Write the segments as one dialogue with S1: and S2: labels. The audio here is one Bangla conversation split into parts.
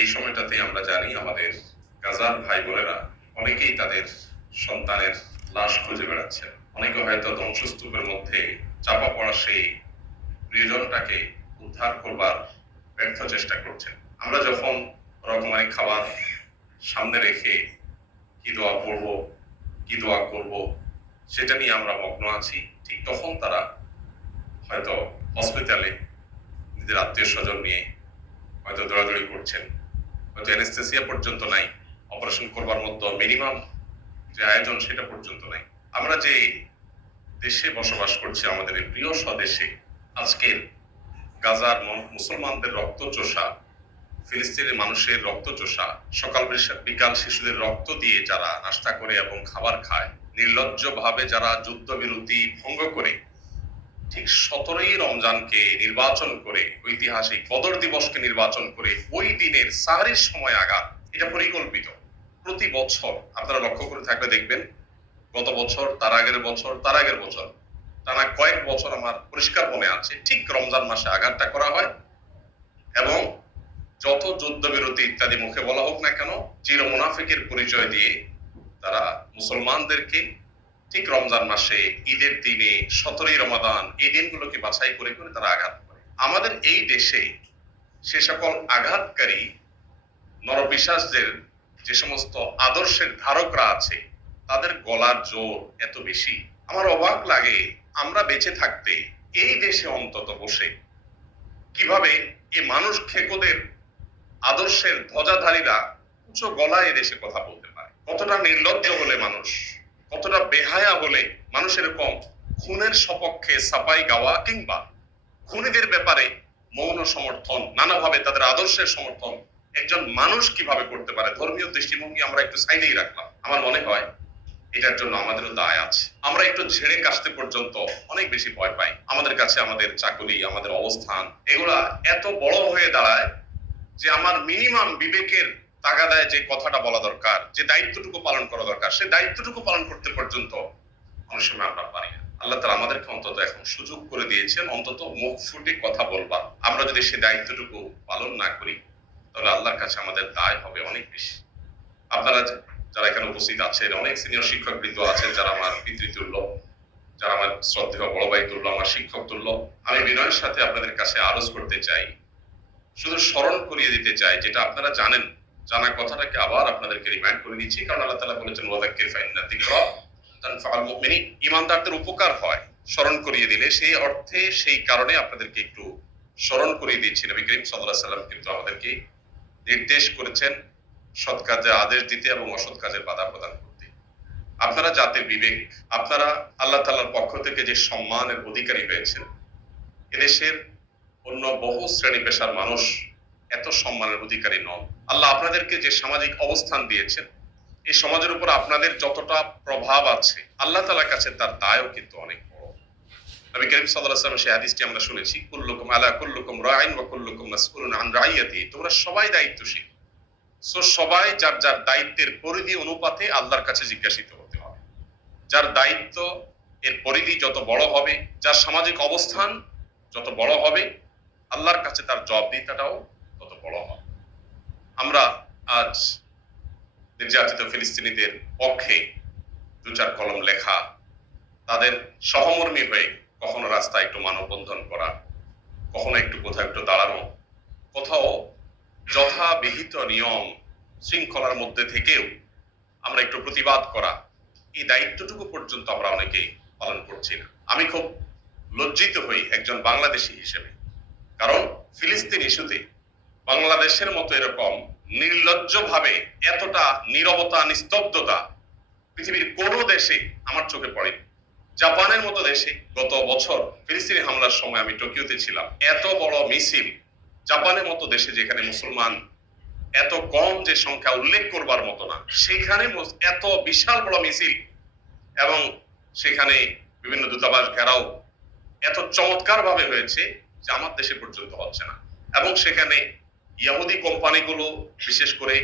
S1: এই সময়টাতে আমরা জানি আমাদের গাজার ভাই বোনেরা অনেকেই তাদের সন্তানের লাশ খুঁজে বেড়াচ্ছেন অনেকে হয়তো ধ্বংসস্তূপের মধ্যে চাপা পড়া সেই প্রিয়জনটাকে উদ্ধার করবার ব্যর্থ চেষ্টা করছেন আমরা যখন রকমারি খাবার সামনে রেখে কি দোয়া পড়বো কি দোয়া করব সেটা নিয়ে আমরা মগ্ন আছি ঠিক তখন তারা হয়তো হসপিটালে নিজের আত্মীয় স্বজন নিয়ে হয়তো দৌড়াদৌড়ি করছেন যে অ্যানেস্থেসিয়া পর্যন্ত নাই অপারেশন করবার মতো মিনিমাম যে আয়োজন সেটা পর্যন্ত নাই আমরা যে দেশে বসবাস করছি আমাদের প্রিয় স্বদেশে আজকের গাজার মুসলমানদের রক্তচোষা ফিলিস্তিনের মানুষের রক্তচোষা সকাল বিকাল শিশুদের রক্ত দিয়ে যারা নাস্তা করে এবং খাবার খায় নির্লজ্জভাবে যারা যুদ্ধবিরতি ভঙ্গ করে সতেরোই রমজানকে নির্বাচন করে ঐতিহাসিক বদর দিবসকে নির্বাচন করে ওই দিনের সাহারির সময় আঘাত এটা পরিকল্পিত প্রতি বছর আপনারা লক্ষ্য করে থাকলে দেখবেন গত বছর তার আগের বছর তার আগের বছর টানা কয়েক বছর আমার পরিষ্কার মনে আছে ঠিক রমজান মাসে আঘাতটা করা হয় এবং যত যুদ্ধবিরতি ইত্যাদি মুখে বলা হোক না কেন চির মুনাফিকের পরিচয় দিয়ে তারা মুসলমানদেরকে ঠিক রমজান মাসে ঈদের দিনে সতেরোই রমাদান এই দিনগুলোকে বাছাই করে করে তারা আঘাত করে আমাদের এই দেশে সে সকল আঘাতকারী নরবিশ্বাসদের যে সমস্ত আদর্শের ধারকরা আছে তাদের গলার জোর এত বেশি আমার অবাক লাগে আমরা বেঁচে থাকতে এই দেশে অন্তত বসে কিভাবে এ মানুষ খেকোদের আদর্শের ধ্বজাধারীরা উঁচু গলায় এদেশে কথা বলতে পারে কতটা নির্লজ্জ হলে মানুষ অতটা বেহায়া বলে মানুষ এরকম খুনের সপক্ষে সাপাই গাওয়া কিংবা খুনিদের ব্যাপারে মৌন সমর্থন নানাভাবে তাদের আদর্শের সমর্থন একজন মানুষ কিভাবে করতে পারে ধর্মীয় দৃষ্টিভঙ্গি আমরা একটু সাইডেই রাখলাম আমার মনে হয় এটার জন্য আমাদেরও দায় আছে আমরা একটু ঝেড়ে কাশতে পর্যন্ত অনেক বেশি ভয় পাই আমাদের কাছে আমাদের চাকরি আমাদের অবস্থান এগুলা এত বড় হয়ে দাঁড়ায় যে আমার মিনিমাম বিবেকের তাগাদায় যে কথাটা বলা দরকার যে দায়িত্বটুকু পালন করা দরকার সেই দায়িত্বটুকু পালন করতে পর্যন্ত অনেক সময় আমরা পারি না আল্লাহ তালা আমাদেরকে অন্তত এখন সুযোগ করে দিয়েছেন অন্তত মুখ ফুটে কথা বলবা আমরা যদি সেই দায়িত্বটুকু পালন না করি তাহলে আল্লাহর কাছে আমাদের দায় হবে অনেক বেশি আপনারা যারা এখানে উপস্থিত আছেন অনেক সিনিয়র শিক্ষক বৃদ্ধ আছেন যারা আমার পিতৃতুল্য যারা আমার শ্রদ্ধেয় বড় ভাই তুল্য আমার শিক্ষক তুল্য আমি বিনয়ের সাথে আপনাদের কাছে আরজ করতে চাই শুধু স্মরণ করিয়ে দিতে চাই যেটা আপনারা জানেন জানা কথাটাকে আবার আপনাদেরকে রিমাইন্ড করে দিচ্ছি কারণ আল্লাহ তালা বলেছেন ওয়াদাক্কির ফাইন না তানফাল মুমিনিন ইমানদারদের উপকার হয় স্মরণ করিয়ে দিলে সেই অর্থে সেই কারণে আপনাদেরকে একটু স্মরণ করিয়ে দিচ্ছি নবী করিম সাল্লাহ সাল্লাম কিন্তু আমাদেরকে নির্দেশ করেছেন সৎ কাজে আদেশ দিতে এবং অসৎ কাজের বাধা প্রদান করতে আপনারা যাতে বিবেক আপনারা আল্লাহ তালার পক্ষ থেকে যে সম্মানের অধিকারী হয়েছেন এদেশের অন্য বহু শ্রেণী পেশার মানুষ এত সম্মানের অধিকারী নন আল্লাহ আপনাদেরকে যে সামাজিক অবস্থান দিয়েছেন এই সমাজের উপর আপনাদের যতটা প্রভাব আছে আল্লাহ তালার কাছে তার দায়ও কিন্তু অনেক বড় নবী করিম সাল্লাহ সেই হাদিসটি আমরা শুনেছি কুল্লুকুম আলা কুল্লুকুম রাইন ওয়া কুল্লুকুম রাইয়াতি তোমরা সবাই দায়িত্বশীল সো সবাই যার যার দায়িত্বের পরিধি অনুপাতে আল্লাহর কাছে জিজ্ঞাসিত হতে হবে যার দায়িত্ব এর পরিধি যত বড় হবে যার সামাজিক অবস্থান যত বড় হবে আল্লাহর কাছে তার জবাবদিহিতাটাও বড় হয় আমরা আজ নির্যাতিত ফিলিস্তিনিদের পক্ষে দু চার কলম লেখা তাদের সহমর্মী হয়ে কখনো রাস্তায় একটু মানববন্ধন করা কখনো একটু কোথাও একটু দাঁড়ানো কোথাও যথাবিহিত নিয়ম শৃঙ্খলার মধ্যে থেকেও আমরা একটু প্রতিবাদ করা এই দায়িত্বটুকু পর্যন্ত আমরা অনেকেই পালন করছি না আমি খুব লজ্জিত হই একজন বাংলাদেশি হিসেবে কারণ ফিলিস্তিন ইস্যুতে বাংলাদেশের মতো এরকম নির্লজ্জভাবে এতটা নিরবতা নিস্তব্ধতা পৃথিবীর কোনো দেশে আমার চোখে পড়ে জাপানের মতো দেশে গত বছর ফিলিস্তিনি হামলার সময় আমি টোকিওতে ছিলাম এত বড় মিছিল জাপানের মতো দেশে যেখানে মুসলমান এত কম যে সংখ্যা উল্লেখ করবার মতো না সেখানে এত বিশাল বড় মিছিল এবং সেখানে বিভিন্ন দূতাবাস ঘেরাও এত চমৎকার ভাবে হয়েছে যে আমার দেশে পর্যন্ত হচ্ছে না এবং সেখানে ইয়াহুদি কোম্পানিগুলো বিশেষ করে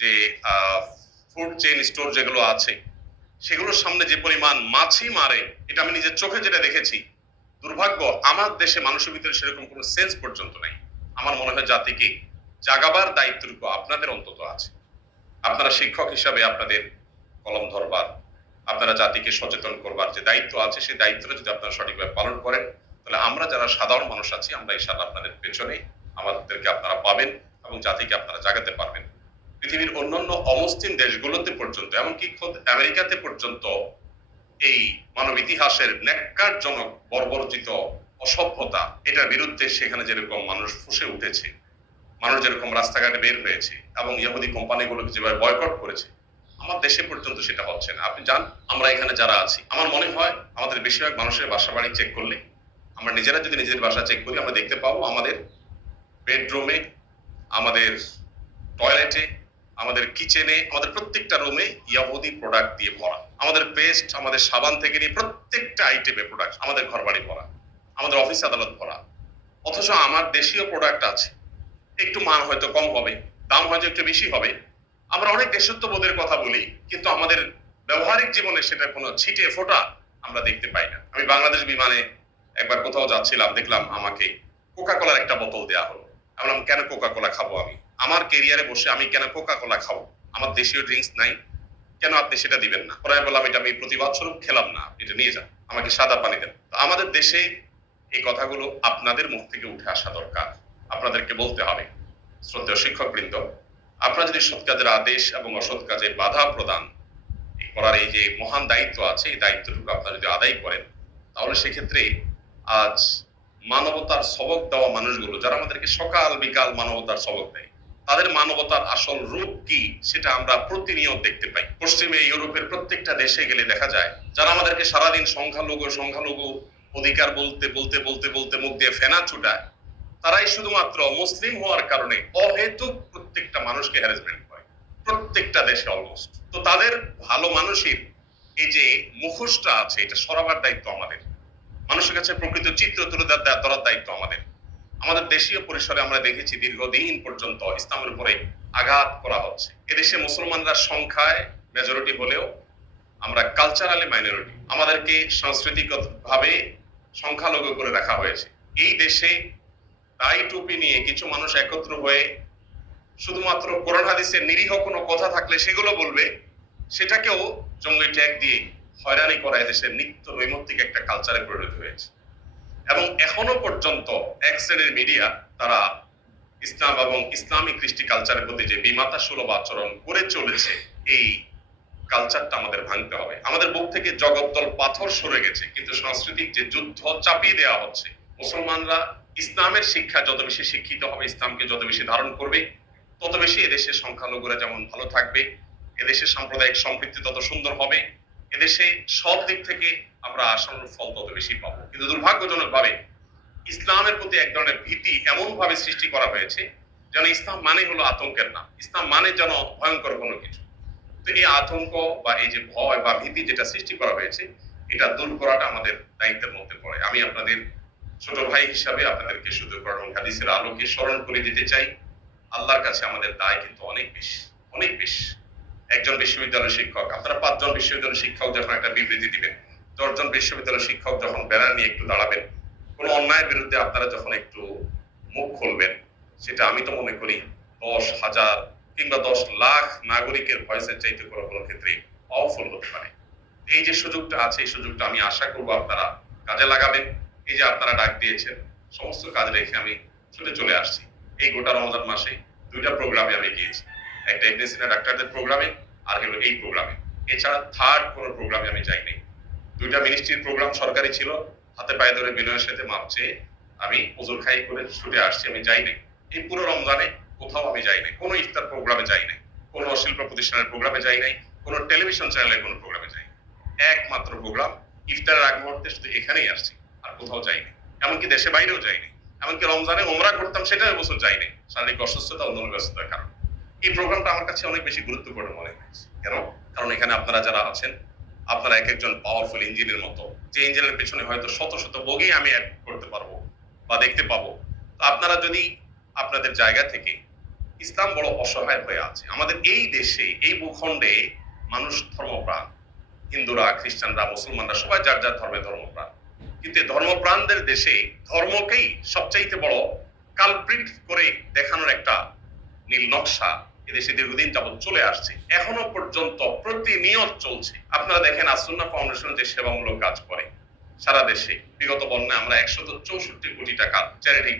S1: যে ফুড চেইন স্টোর যেগুলো আছে সেগুলোর সামনে যে পরিমাণ মাছি মারে এটা আমি নিজের চোখে যেটা দেখেছি দুর্ভাগ্য আমার দেশে মানুষের ভিতরে সেরকম কোনো সেন্স পর্যন্ত নাই আমার মনে হয় জাতিকে জাগাবার দায়িত্বটুকু আপনাদের অন্তত আছে আপনারা শিক্ষক হিসাবে আপনাদের কলম ধরবার আপনারা জাতিকে সচেতন করবার যে দায়িত্ব আছে সেই দায়িত্বটা যদি আপনারা সঠিকভাবে পালন করেন তাহলে আমরা যারা সাধারণ মানুষ আছি আমরা ইনশাআল্লাহ আপনাদের পেছনে আমাদেরকে আপনারা পাবেন এবং জাতিকে আপনারা জাগাতে পারবেন পৃথিবীর অন্যান্য অমুসলিম দেশগুলোতে পর্যন্ত এমনকি খোদ আমেরিকাতে পর্যন্ত এই মানব ইতিহাসের ন্যাক্কারজনক বর্বরচিত অসভ্যতা এটার বিরুদ্ধে সেখানে যেরকম মানুষ ফুসে উঠেছে মানুষ যেরকম রাস্তাঘাটে বের হয়েছে এবং ইহুদি কোম্পানিগুলোকে যেভাবে বয়কট করেছে আমার দেশে পর্যন্ত সেটা হচ্ছে না আপনি যান আমরা এখানে যারা আছি আমার মনে হয় আমাদের বেশিরভাগ মানুষের বাসা বাড়ি চেক করলে আমরা নিজেরা যদি নিজেদের বাসা চেক করি আমরা দেখতে পাবো আমাদের বেডরুমে আমাদের টয়লেটে আমাদের কিচেনে আমাদের প্রত্যেকটা রুমে ইয়াহুদি প্রোডাক্ট দিয়ে ভরা আমাদের পেস্ট আমাদের সাবান থেকে নিয়ে প্রত্যেকটা আইটেমে প্রোডাক্ট আমাদের ঘর বাড়ি ভরা আমাদের অফিস আদালত ভরা অথচ আমার দেশীয় প্রোডাক্ট আছে একটু মান হয়তো কম হবে দাম হয়তো একটু বেশি হবে আমরা অনেক দেশত্ববোধের কথা বলি কিন্তু আমাদের ব্যবহারিক জীবনে সেটা কোনো ছিটে ফোটা আমরা দেখতে পাই না আমি বাংলাদেশ বিমানে একবার কোথাও যাচ্ছিলাম দেখলাম আমাকে কোকা একটা বোতল দেওয়া হলো আমি বললাম কেন কোকা কোলা খাবো আমি আমার কেরিয়ারে বসে আমি কেন কোকা কোলা খাবো আমার দেশীয় ড্রিঙ্কস নাই কেন আপনি সেটা দিবেন না পরে বললাম এটা আমি প্রতিবাদ স্বরূপ খেলাম না এটা নিয়ে যান আমাকে সাদা পানি দেন তো আমাদের দেশে এই কথাগুলো আপনাদের মুখ থেকে উঠে আসা দরকার আপনাদেরকে বলতে হবে শ্রদ্ধেয় শিক্ষকবৃন্দ আপনারা যদি সৎ কাজের আদেশ এবং অসৎ কাজে বাধা প্রদান করার এই যে মহান দায়িত্ব আছে এই দায়িত্বটুকু আপনারা যদি আদায় করেন তাহলে সেক্ষেত্রে আজ মানবতার সবক দেওয়া মানুষগুলো যারা আমাদেরকে সকাল বিকাল মানবতার সবক দেয় তাদের মানবতার আসল রূপ কি সেটা আমরা প্রতিনিয়ত দেখতে পাই পশ্চিমে ইউরোপের প্রত্যেকটা দেশে গেলে দেখা যায় যারা আমাদেরকে সারাদিন সংখ্যালঘু সংখ্যালঘু অধিকার বলতে বলতে বলতে বলতে মুখ দিয়ে ফেনা ছুটায় তারাই শুধুমাত্র মুসলিম হওয়ার কারণে অহেতুক প্রত্যেকটা মানুষকে হ্যারাসমেন্ট করে প্রত্যেকটা দেশে অলমোস্ট তো তাদের ভালো মানুষের এই যে মুখোশটা আছে এটা সরাবার দায়িত্ব আমাদের মানুষের কাছে প্রকৃত চিত্র তুলে ধরার দায়িত্ব আমাদের আমাদের দেশীয় পরিসরে আমরা দেখেছি দীর্ঘদিন পর্যন্ত ইসলামের উপরে আঘাত করা হচ্ছে এদেশে মুসলমানরা সংখ্যায় মেজরিটি হলেও আমরা কালচারালি মাইনরিটি আমাদেরকে সাংস্কৃতিকভাবে সংখ্যালঘু করে রাখা হয়েছে এই দেশে টাই টুপি নিয়ে কিছু মানুষ একত্র হয়ে শুধুমাত্র করোনা হাদিসের নিরীহ কোনো কথা থাকলে সেগুলো বলবে সেটাকেও জঙ্গি ট্যাগ দিয়ে হয়রানি করা এদেশের নিত্য নৈমিত্তিক একটা কালচারে পরিণত হয়েছে এবং এখনো পর্যন্ত এক শ্রেণীর মিডিয়া তারা ইসলাম এবং ইসলামী কৃষ্টি কালচারের প্রতি যে বিমাতা সুলভ আচরণ করে চলেছে এই কালচারটা আমাদের ভাঙতে হবে আমাদের বুক থেকে জগদ্দল পাথর সরে গেছে কিন্তু সাংস্কৃতিক যে যুদ্ধ চাপিয়ে দেওয়া হচ্ছে মুসলমানরা ইসলামের শিক্ষা যত বেশি শিক্ষিত হবে ইসলামকে যত বেশি ধারণ করবে তত বেশি এদেশের সংখ্যালঘুরা যেমন ভালো থাকবে এদেশের সাম্প্রদায়িক সম্পৃক্তি তত সুন্দর হবে দেশে সব দিক থেকে আমরা আসন্ন ফল তত বেশি পাবো কিন্তু দুর্ভাগ্যজনকভাবে ইসলামের প্রতি এক ধরনের ভীতি এমনভাবে সৃষ্টি করা হয়েছে যেন ইসলাম মানে হলো আতঙ্কের নাম ইসলাম মানে যেন ভয়ঙ্কর কোনো কিছু তো এই আতঙ্ক বা এই যে ভয় বা ভীতি যেটা সৃষ্টি করা হয়েছে এটা দূর করাটা আমাদের দায়িত্বের মধ্যে পড়ে আমি আপনাদের ছোট ভাই হিসাবে আপনাদেরকে শুধু কোরআন হাদিসের আলোকে স্মরণ করে দিতে চাই আল্লাহর কাছে আমাদের দায় কিন্তু অনেক বেশি অনেক বেশি একজন বিশ্ববিদ্যালয়ের শিক্ষক আপনারা পাঁচজন বিশ্ববিদ্যালয়ের শিক্ষক যখন একটা বিবৃতি দিবেন দশজন বিশ্ববিদ্যালয়ের শিক্ষক যখন ব্যানার নিয়ে একটু দাঁড়াবেন কোনো অন্যায়ের বিরুদ্ধে আপনারা যখন একটু মুখ খুলবেন সেটা আমি তো মনে করি দশ হাজার কিংবা দশ লাখ নাগরিকের ভয়েসের চাইতে কোনো কোনো ক্ষেত্রে অফল হতে পারে এই যে সুযোগটা আছে এই সুযোগটা আমি আশা করব আপনারা কাজে লাগাবেন এই যে আপনারা ডাক দিয়েছেন সমস্ত কাজ রেখে আমি ছুটে চলে আসছি এই গোটা রমজান মাসে দুইটা প্রোগ্রামে আমি গিয়েছি হ্যাঁ, একটা এমডিসিনা ডাক্তারদের প্রোগ্রামে আর হলো এই প্রোগ্রামে এছাড়া থার্ড কোনো প্রোগ্রামে আমি যাইনি দুইটা মিনিস্ট্রির প্রোগ্রাম সরকারি ছিল হাতে পায়ে ধরে বিনয়ের সাথে মাপছে আমি ওজোর খাই করে ছুটে আসছি আমি যাই নাই এই পুরো রমজানে কোথাও আমি যাই নাই কোনো ইফতার প্রোগ্রামে যাই নাই কোনো শিল্প প্রতিষ্ঠানের প্রোগ্রামে যাই নাই কোনো টেলিভিশন চ্যানেলে কোনো প্রোগ্রামে যাই একমাত্র প্রোগ্রাম ইফতারের আগ মুহূর্তে শুধু এখানেই আসছি আর কোথাও যাইনি এমনকি দেশে বাইরেও যাইনি এমনকি রমজানে ওমরা করতাম সেটা এবছর যাইনি শারীরিক অসুস্থতা অন্য ব্যস্ততার কারণে এই প্রোগ্রামটা আমার কাছে অনেক বেশি গুরুত্বপূর্ণ মনে হয়েছে কেন কারণ এখানে আপনারা যারা আছেন আপনারা এক একজন পাওয়ারফুল ইঞ্জিনের মতো যে ইঞ্জিনের পেছনে হয়তো শত শত বগি আমি অ্যাড করতে পারবো বা দেখতে পাবো তো আপনারা যদি আপনাদের জায়গা থেকে ইসলাম বড় অসহায় হয়ে আছে আমাদের এই দেশে এই ভূখণ্ডে মানুষ ধর্মপ্রাণ হিন্দুরা খ্রিস্টানরা মুসলমানরা সবাই যার যার ধর্মে ধর্মপ্রাণ কিন্তু ধর্মপ্রাণদের দেশে ধর্মকেই সবচাইতে বড় কালপ্রিট করে দেখানোর একটা নীল নকশা এদেশে দীর্ঘদিন যাবৎ চলে আসছে এখনো পর্যন্ত প্রতিনিয়ত চলছে আপনারা দেখেন আসন্না ফাউন্ডেশন যে সেবামূলক কাজ করে সারা দেশে বিগত বন্যায় আমরা একশত চৌষট্টি কোটি টাকা চ্যারিটি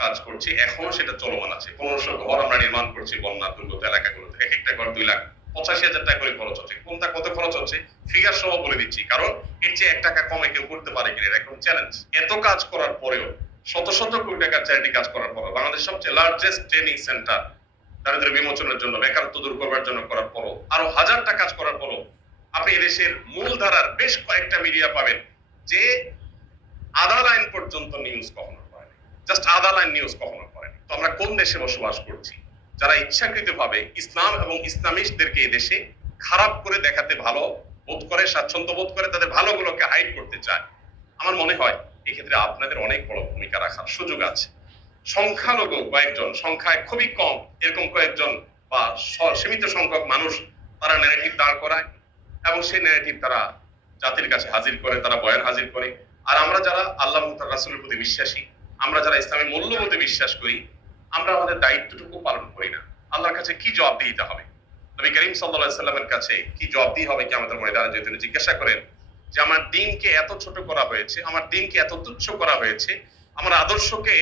S1: কাজ করছি এখনো সেটা চলমান আছে পনেরোশো ঘর আমরা নির্মাণ করছি বন্যা দুর্গত এলাকাগুলোতে এক একটা ঘর দুই লাখ পঁচাশি হাজার টাকা করে খরচ হচ্ছে কোনটা কত খরচ হচ্ছে ফিগার সহ বলে দিচ্ছি কারণ এর চেয়ে এক টাকা কমে কেউ করতে পারে কিনা এটা একদম চ্যালেঞ্জ এত কাজ করার পরেও শত শত কোটি টাকার চ্যারিটি কাজ করার পরেও বাংলাদেশ সবচেয়ে লার্জেস্ট ট্রেনিং সেন্টার দারিদ্র বিমোচনের জন্য বেকারত্ব দূর করবার জন্য করার পরও আরো হাজারটা কাজ করার পরও আপনি এদেশের মূলধারার বেশ কয়েকটা মিডিয়া পাবেন যে আধা লাইন পর্যন্ত নিউজ কখনো করেনি জাস্ট আধা লাইন নিউজ কখনো করেনি তো আমরা কোন দেশে বসবাস করছি যারা ইচ্ছাকৃতভাবে ইসলাম এবং ইসলামিস্টদেরকে এই দেশে খারাপ করে দেখাতে ভালো বোধ করে স্বাচ্ছন্দ্য বোধ করে তাদের ভালোগুলোকে হাইড করতে চায় আমার মনে হয় এক্ষেত্রে আপনাদের অনেক বড় ভূমিকা রাখার সুযোগ আছে সংখ্যালঘু কয়েকজন সংখ্যায় খুবই কম এরকম কয়েকজন বা সীমিত সংখ্যক মানুষ তারা ন্যারেটিভ দাঁড় করায় এবং সেই ন্যারেটিভ তারা জাতির কাছে হাজির করে তারা বয়ান হাজির করে আর আমরা যারা আল্লাহ মুহতার রাসুলের প্রতি বিশ্বাসী আমরা যারা ইসলামের মূল্যবোধে বিশ্বাস করি আমরা আমাদের দায়িত্বটুকু পালন করি না আল্লাহর কাছে কি জবাব দিতে হবে নবী করিম সাল্লা সাল্লামের কাছে কি জবাব দিয়ে হবে কি আমাদের ময়দানে যে তিনি জিজ্ঞাসা করেন যে আমার দিনকে এত ছোট করা হয়েছে আমার দিনকে এত তুচ্ছ করা হয়েছে আমার আদর্শকে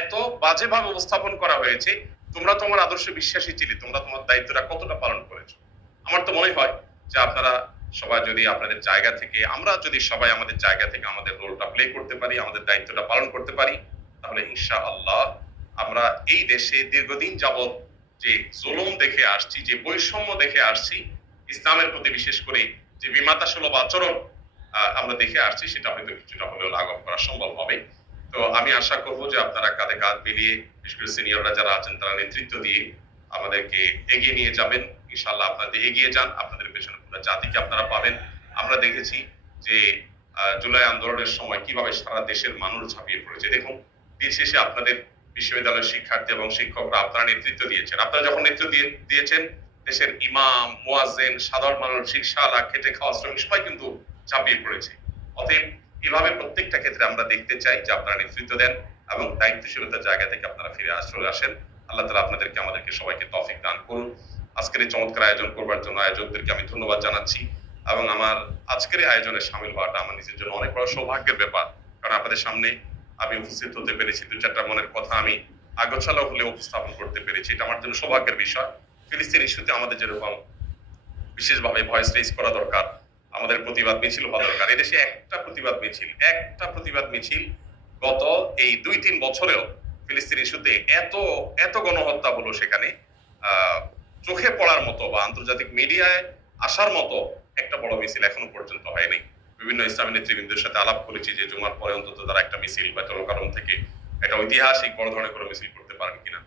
S1: এত বাজেভাবে উপস্থাপন করা হয়েছে তোমরা তোমার আদর্শে বিশ্বাসী ছিলে তোমরা তোমার দায়িত্বটা কতটা পালন করেছো আমার তো মনে হয় যে আপনারা সবাই যদি আপনাদের জায়গা থেকে আমরা যদি সবাই আমাদের জায়গা থেকে আমাদের রোলটা প্লে করতে পারি আমাদের দায়িত্বটা পালন করতে পারি তাহলে ইনশা আল্লাহ আমরা এই দেশে দীর্ঘদিন যাবৎ যে জুলুম দেখে আসছি যে বৈষম্য দেখে আসছি ইসলামের প্রতি বিশেষ করে যে বিমাতা সুলভ আচরণ আমরা দেখে আসছি সেটা হয়তো কিছুটা হলেও লাঘব করা সম্ভব হবে তো আমি আশা করব যে আপনারা কাঁধে কাঁধ মিলিয়ে বিশেষ করে সিনিয়ররা যারা আছেন তারা নেতৃত্ব দিয়ে আমাদেরকে এগিয়ে নিয়ে যাবেন ইনশাল্লাহ আপনাদের এগিয়ে যান আপনাদের পেছনে পুরো জাতিকে আপনারা পাবেন আমরা দেখেছি যে জুলাই আন্দোলনের সময় কিভাবে সারা দেশের মানুষ ঝাঁপিয়ে পড়েছে দেখুন দিন শেষে আপনাদের বিশ্ববিদ্যালয়ের শিক্ষার্থী এবং শিক্ষকরা আপনারা নেতৃত্ব দিয়েছেন আপনারা যখন নেতৃত্ব দিয়েছেন দেশের ইমাম মোয়াজেন সাধারণ মানুষ শিক্ষা খেটে খাওয়া শ্রমিক সবাই কিন্তু ঝাঁপিয়ে পড়েছে অতএব এভাবে প্রত্যেকটা ক্ষেত্রে আমরা দেখতে চাই যে আপনারা নেতৃত্ব দেন এবং দায়িত্বশীলতার জায়গা থেকে আপনারা ফিরে চলে আসেন আল্লাহ তালা আপনাদেরকে আমাদেরকে সবাইকে তফিক দান করুন আজকের এই চমৎকার আয়োজন করবার জন্য আয়োজকদেরকে আমি ধন্যবাদ জানাচ্ছি এবং আমার আজকের এই আয়োজনে সামিল হওয়াটা আমার নিজের জন্য অনেক বড় সৌভাগ্যের ব্যাপার কারণ আপনাদের সামনে আমি উপস্থিত হতে পেরেছি দু চারটা মনের কথা আমি আগোছালো হলে উপস্থাপন করতে পেরেছি এটা আমার জন্য সৌভাগ্যের বিষয় ফিলিস্তিন ইস্যুতে আমাদের যেরকম বিশেষভাবে ভয়েস রেজ করা দরকার আমাদের প্রতিবাদ মিছিল হওয়া দরকার এদেশে একটা প্রতিবাদ মিছিল একটা প্রতিবাদ মিছিল গত এই দুই তিন বছরেও ফিলিস্তিন ইস্যুতে এত এত গণহত্যা হলো সেখানে চোখে পড়ার মতো বা আন্তর্জাতিক মিডিয়ায় আসার মতো একটা বড় মিছিল এখনো পর্যন্ত হয়নি বিভিন্ন ইসলামী নেতৃবৃন্দের সাথে আলাপ করেছি যে জুমার পরে অন্তত তারা একটা মিছিল বা কারণ থেকে একটা ঐতিহাসিক বড় ধরনের কোনো মিছিল করতে পারেন কিনা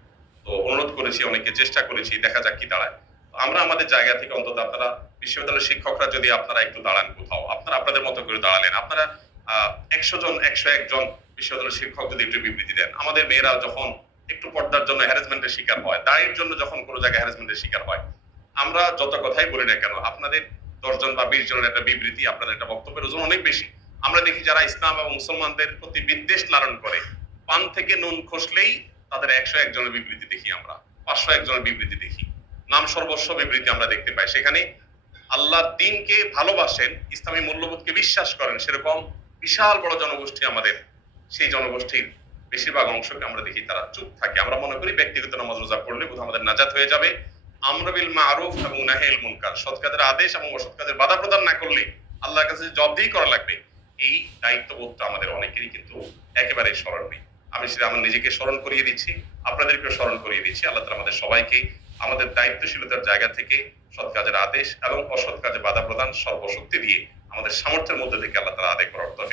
S1: তো অনুরোধ করেছি অনেকে চেষ্টা করেছি দেখা যাক কি দাঁড়ায় আমরা আমাদের জায়গা থেকে অন্তত আপনারা বিশ্ববিদ্যালয়ের শিক্ষকরা যদি আপনারা একটু দাঁড়ান কোথাও আপনারা আপনাদের মতো করে দাঁড়ালেন আপনারা একশো জন একশো একজন বিশ্ববিদ্যালয়ের শিক্ষক যদি একটু বিবৃতি দেন আমাদের মেয়েরা যখন একটু পর্দার জন্য হ্যারাসমেন্টের শিকার হয় দায়ের জন্য যখন কোনো জায়গায় হ্যারাসমেন্টের শিকার হয় আমরা যত কথাই বলি না কেন আপনাদের দশজন বা বিশ জনের একটা বিবৃতি আপনাদের একটা বক্তব্যের ওজন অনেক বেশি আমরা দেখি যারা ইসলাম এবং মুসলমানদের প্রতি বিদ্বেষ লালন করে পান থেকে নুন খসলেই তাদের একশো একজনের বিবৃতি দেখি আমরা পাঁচশো একজনের বিবৃতি দেখি নাম সর্বস্ব বিবৃতি আমরা দেখতে পাই সেখানে আল্লাহ দিনকে ভালোবাসেন ইসলামী মূল্যবোধকে বিশ্বাস করেন সেরকম বিশাল বড় জনগোষ্ঠী আমাদের সেই জনগোষ্ঠীর বেশিরভাগ অংশকে আমরা দেখি তারা চুপ থাকে আমরা মনে করি ব্যক্তিগত নামাজ রোজা পড়লে কোথাও আমাদের নাজাত হয়ে যাবে আমরা বিল মারুফ এবং নাহেল মুনকার সৎকাদের আদেশ এবং অসৎকাদের বাধা প্রদান না করলে আল্লাহর কাছে জবদেহি করা লাগবে এই দায়িত্ববোধটা আমাদের অনেকেরই কিন্তু একেবারে স্মরণ নেই আমি সেটা আমার নিজেকে স্মরণ করিয়ে দিচ্ছি আপনাদেরকেও স্মরণ করিয়ে দিচ্ছি আল্লাহ তালা আমাদের সবাইকে আমাদের দায়িত্বশীলতার জায়গা থেকে সৎ কাজের আদেশ এবং অসৎ কাজে বাধা প্রদান সর্বশক্তি দিয়ে আমাদের সামর্থ্যের মধ্যে থেকে আল্লাহ তারা আদায় করার